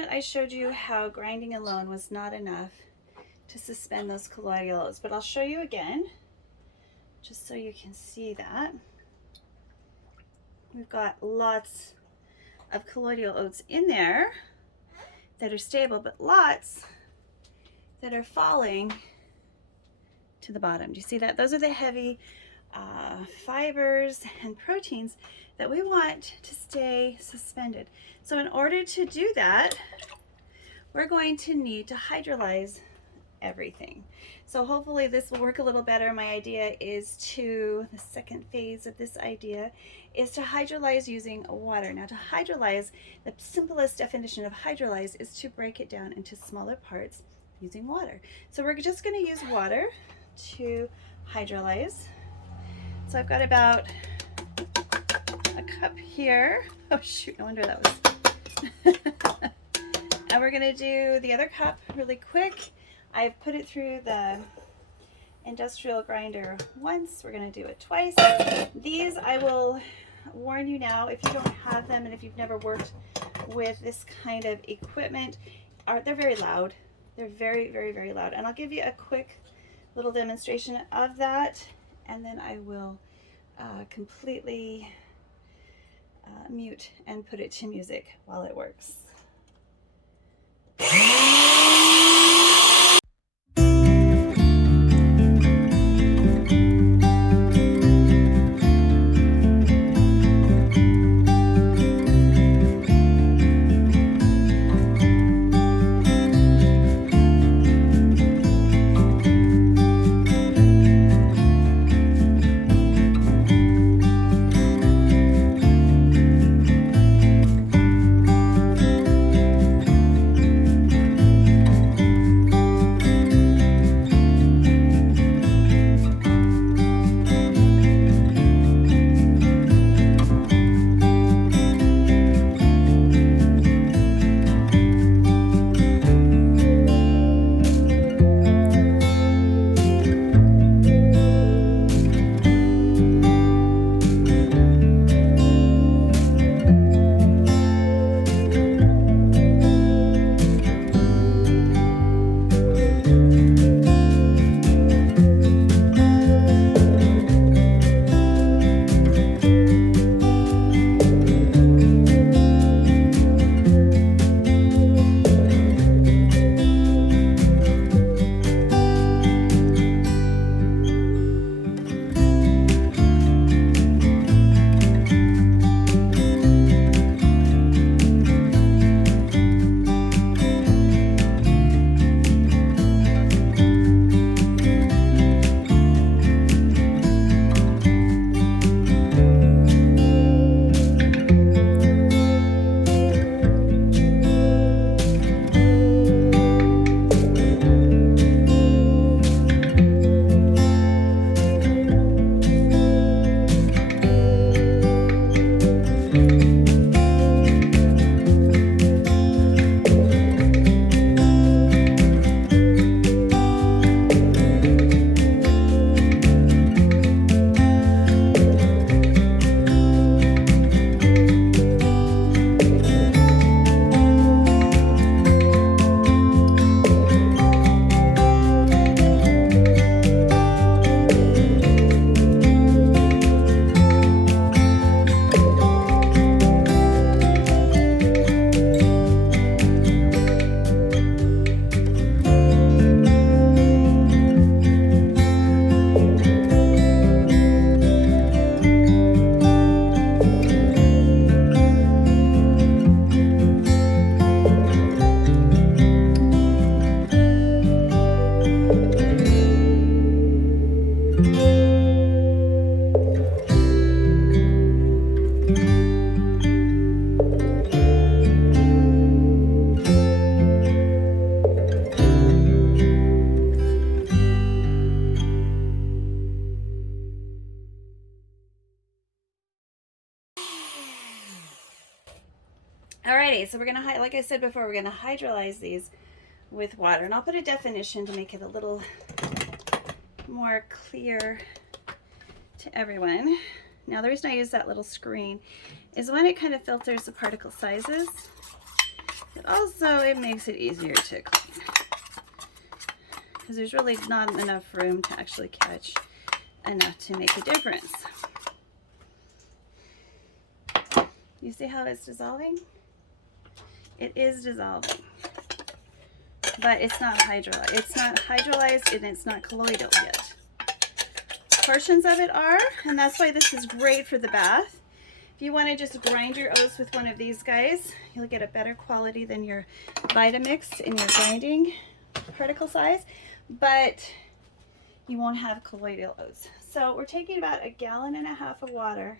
moment I showed you how grinding alone was not enough to suspend those colloidal oats, but I'll show you again just so you can see that. We've got lots of colloidal oats in there that are stable, but lots that are falling to the bottom. Do you see that? Those are the heavy fibers and proteins that we want to stay suspended. So in order to do that, we're going to need to hydrolyze everything. So hopefully this will work a little better. My idea is the second phase of this idea is to hydrolyze using water. Now to hydrolyze, the simplest definition of hydrolyze is to break it down into smaller parts using water. So we're just going to use water to hydrolyze. So I've got about a cup here. Oh shoot, no wonder that was. And we're gonna do the other cup really quick. I've put it through the industrial grinder once. We're gonna do it twice. These, I will warn you now, if you don't have them and if you've never worked with this kind of equipment, they're very loud. They're very, very, very loud. And I'll give you a quick little demonstration of that, and then I will completely mute and put it to music while it works. Alrighty, so we're gonna, like I said before, we're gonna hydrolyze these with water, and I'll put a definition to make it a little more clear to everyone. Now, the reason I use that little screen is when it kind of filters the particle sizes But also it makes it easier to clean because there's really not enough room to actually catch enough to make a difference. You see how it's dissolving? It is dissolving, but it's not hydrolyzed. It's not hydrolyzed and it's not colloidal yet. Portions of it are, and that's why this is great for the bath. If you want to just grind your oats with one of these guys, you'll get a better quality than your Vitamix in your grinding particle size, but you won't have colloidal oats. So we're taking about 1.5 gallons of water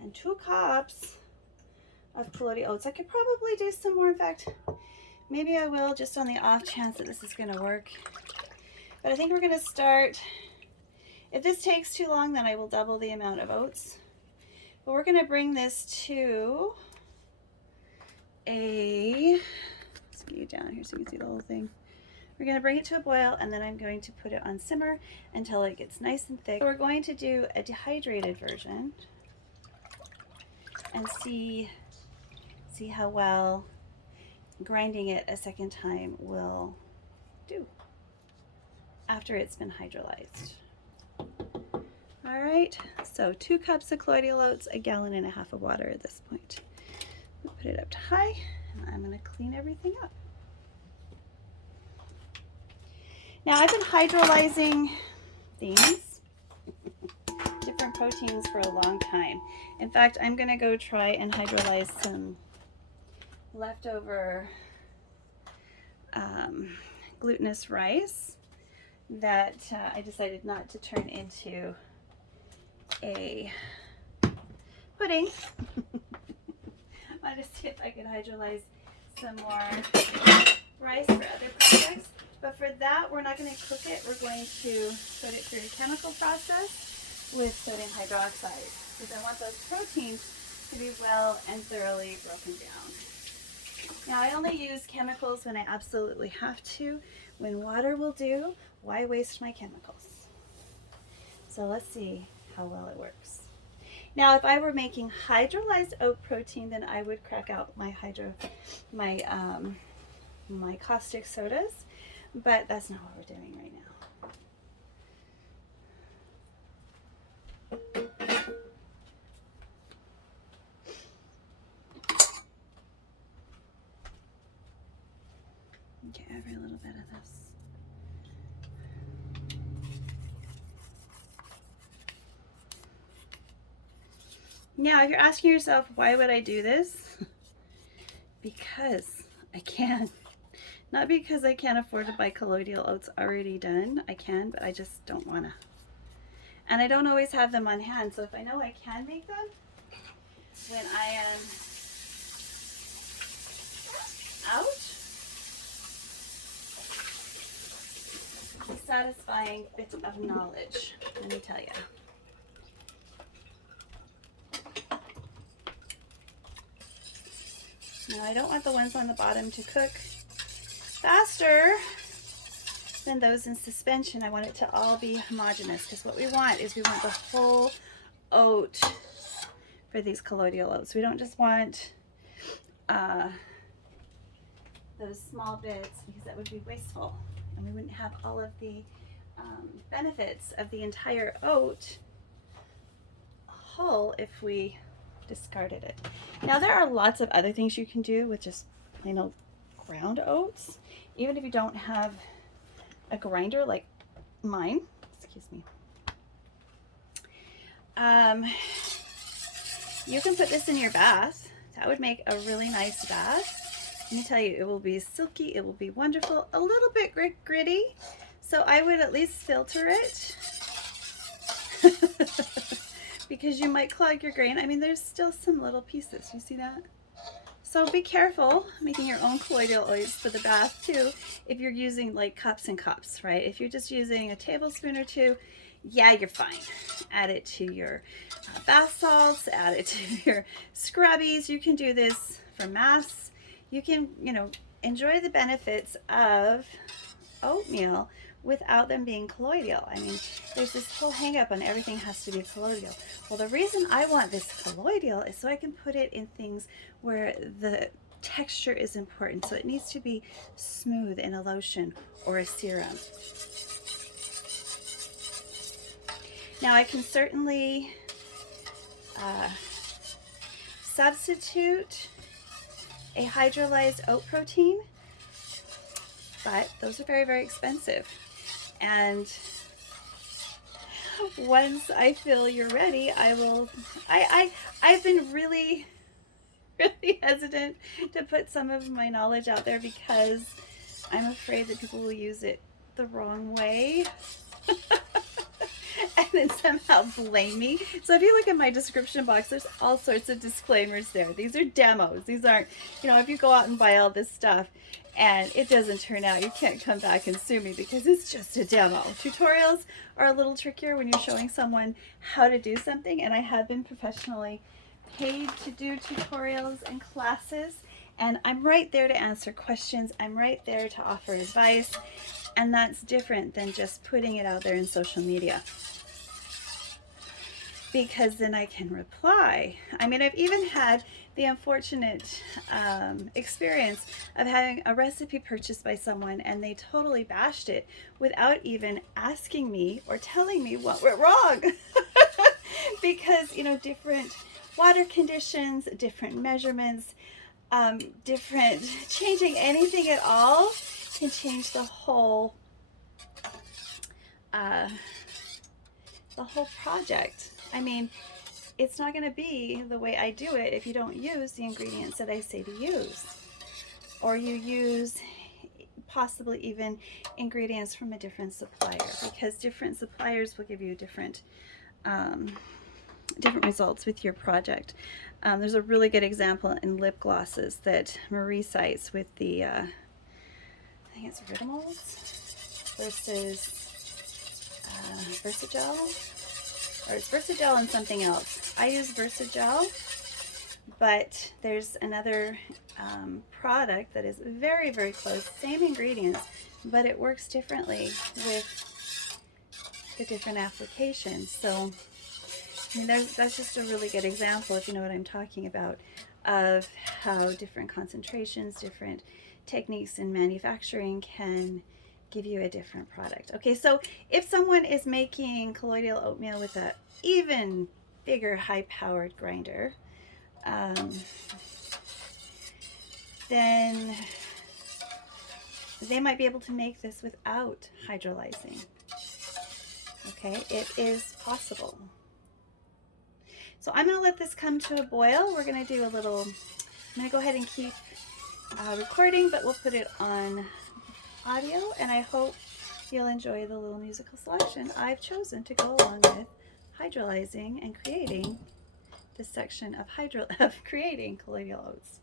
and 2 cups of colloidal oats. I could probably do some more. In fact, maybe I will, just on the off chance that this is going to work. But I think we're going to start. If this takes too long, then I will double the amount of oats. But we're going to bring this to a, let's get you down here so you can see the whole thing. We're going to bring it to a boil, and then I'm going to put it on simmer until it gets nice and thick. So we're going to do a dehydrated version and see how well grinding it a second time will do after it's been hydrolyzed. All right, so 2 cups of colloidal oats, 1.5 gallons of water at this point. We'll put it up to high, and I'm going to clean everything up. Now I've been hydrolyzing things, different proteins, for a long time. In fact, I'm going to go try and hydrolyze some leftover glutinous rice that I decided not to turn into a pudding. I wanted to see if I could hydrolyze some more rice for other projects. But for that, we're not going to cook it. We're going to put it through a chemical process with sodium hydroxide, because I want those proteins to be well and thoroughly broken down. Now, I only use chemicals when I absolutely have to. When water will do, why waste my chemicals? So let's see how well it works. Now, if I were making hydrolyzed oat protein, then I would crack out my my caustic sodas, but that's not what we're doing right now. Okay, every little bit of this. Now, if you're asking yourself, why would I do this? Because I can. Not because I can't afford to buy colloidal oats already done. I can, but I just don't want to. And I don't always have them on hand. So if I know I can make them when I am out, it's a satisfying bit of knowledge, let me tell you. Now, I don't want the ones on the bottom to cook faster than those in suspension. I want it to all be homogeneous, because what we want is we want the whole oat for these colloidal oats. We don't just want those small bits, because that would be wasteful, and we wouldn't have all of the benefits of the entire oat whole if we discarded it. Now, there are lots of other things you can do with just plain old ground oats, even if you don't have a grinder like mine. Excuse me. You can put this in your bath. That would make a really nice bath. Let me tell you, it will be silky, it will be wonderful, a little bit gritty, so I would at least filter it. Because you might clog your grain. I mean, there's still some little pieces. You see that? So be careful making your own colloidal oats for the bath too, if you're using like cups and cups, right? If you're just using a tablespoon or two, yeah, you're fine. Add it to your bath salts, add it to your scrubbies. You can do this for masks. You can, enjoy the benefits of oatmeal without them being colloidal. I mean, there's this whole hang up on everything has to be colloidal. Well, the reason I want this colloidal is so I can put it in things where the texture is important. So it needs to be smooth in a lotion or a serum. Now I can certainly substitute a hydrolyzed oat protein, but those are very, very expensive. And once I feel you're ready, I've been really hesitant to put some of my knowledge out there because I'm afraid that people will use it the wrong way and then somehow blame me. So if you look at my description box, there's all sorts of disclaimers there. These are demos. These aren't, if you go out and buy all this stuff and it doesn't turn out, you can't come back and sue me because it's just a demo. Tutorials are a little trickier when you're showing someone how to do something, and I have been professionally paid to do tutorials and classes, and I'm right there to answer questions. I'm right there to offer advice, and that's different than just putting it out there in social media, because then I can reply. I mean, I've even had the unfortunate experience of having a recipe purchased by someone and they totally bashed it without even asking me or telling me what went wrong. Because, different water conditions, different measurements, changing anything at all can change the whole project. I mean, it's not going to be the way I do it if you don't use the ingredients that I say to use, or you use possibly even ingredients from a different supplier, because different suppliers will give you different results with your project. There's a really good example in lip glosses that Marie cites with the I think it's Ritamols versus Versagel, or it's Versagel and something else. I use Versagel, but there's another product that is very, very close, same ingredients, but it works differently with the different applications. So I mean, that's just a really good example, if you know what I'm talking about, of how different concentrations, different techniques in manufacturing can give you a different product. Okay, so if someone is making colloidal oatmeal with an even bigger high-powered grinder, then they might be able to make this without hydrolyzing. Okay, it is possible. So I'm going to let this come to a boil. We're going to do a little, I'm going to go ahead and keep recording, but we'll put it on audio, and I hope you'll enjoy the little musical selection I've chosen to go along with hydrolyzing and creating this section of creating colloidal oats.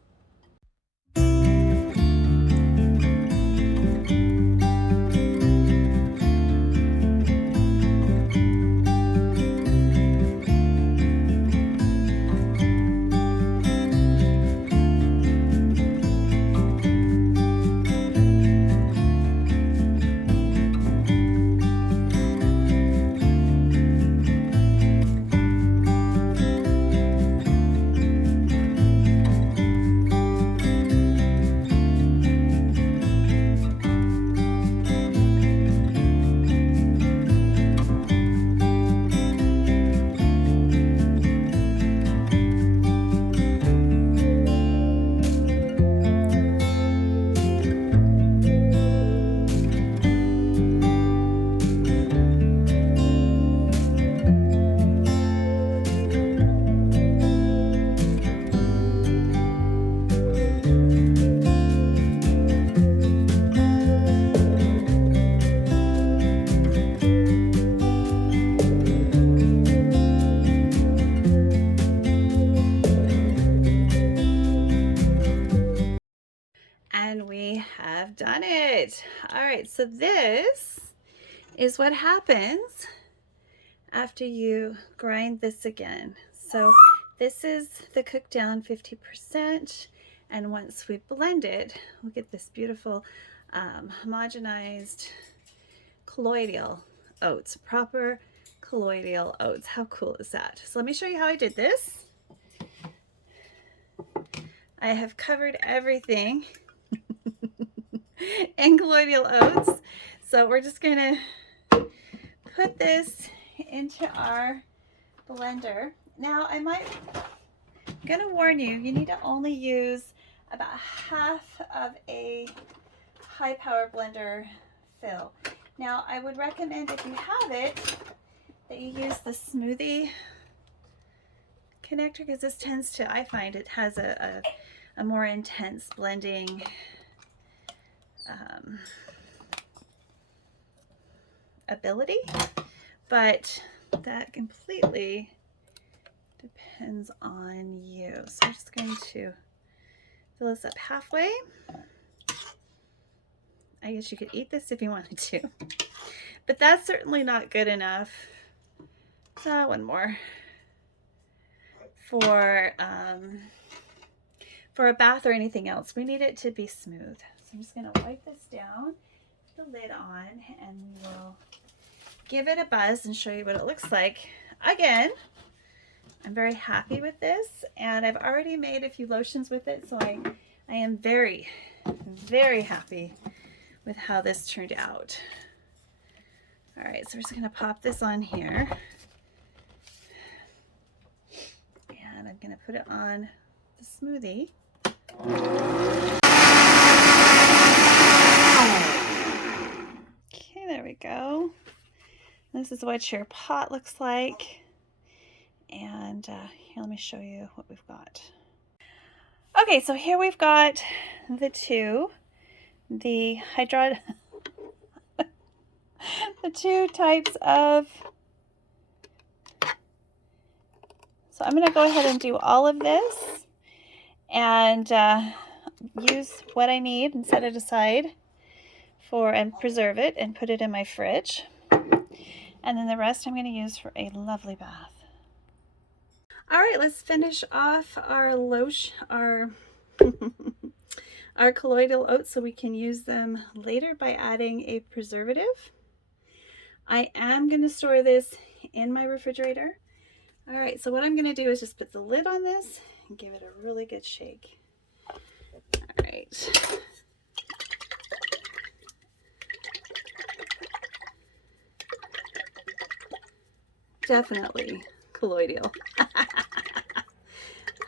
And we have done it. All right, so this is what happens after you grind this again. So this is the cooked down 50%, and once we blend it, we'll get this beautiful homogenized colloidal oats, proper colloidal oats. How cool is that? So let me show you how I did this. I have covered everything in colloidal oats. So we're just going to put this into our blender. Now I'm going to warn you, you need to only use about half of a high power blender fill. Now I would recommend, if you have it, that you use the smoothie connector, because this tends to, I find it has a more intense blending ability, but that completely depends on you. So I'm just going to fill this up halfway. I guess you could eat this if you wanted to, but that's certainly not good enough. One more for a bath or anything else. We need it to be smooth. So I'm just going to wipe this down, put the lid on, and we will give it a buzz and show you what it looks like. Again, I'm very happy with this, and I've already made a few lotions with it, so I am very, very happy with how this turned out. All right, so we're just going to pop this on here, and I'm going to put it on the smoothie. Okay, there we go. This is what your pot looks like. And here, let me show you what we've got. Okay, so here we've got the two types of, so I'm going to go ahead and do all of this and use what I need and set it aside and preserve it and put it in my fridge. And then the rest I'm going to use for a lovely bath. All right, let's finish off our our colloidal oats so we can use them later by adding a preservative. I am going to store this in my refrigerator. All right, so what I'm going to do is just put the lid on this and give it a really good shake. All right. Definitely colloidal.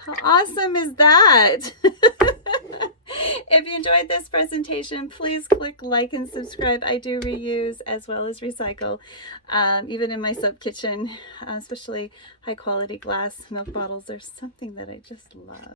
How awesome is that? If you enjoyed this presentation, please click like and subscribe. I do reuse as well as recycle, even in my soap kitchen, especially high quality glass milk bottles. There's something that I just love.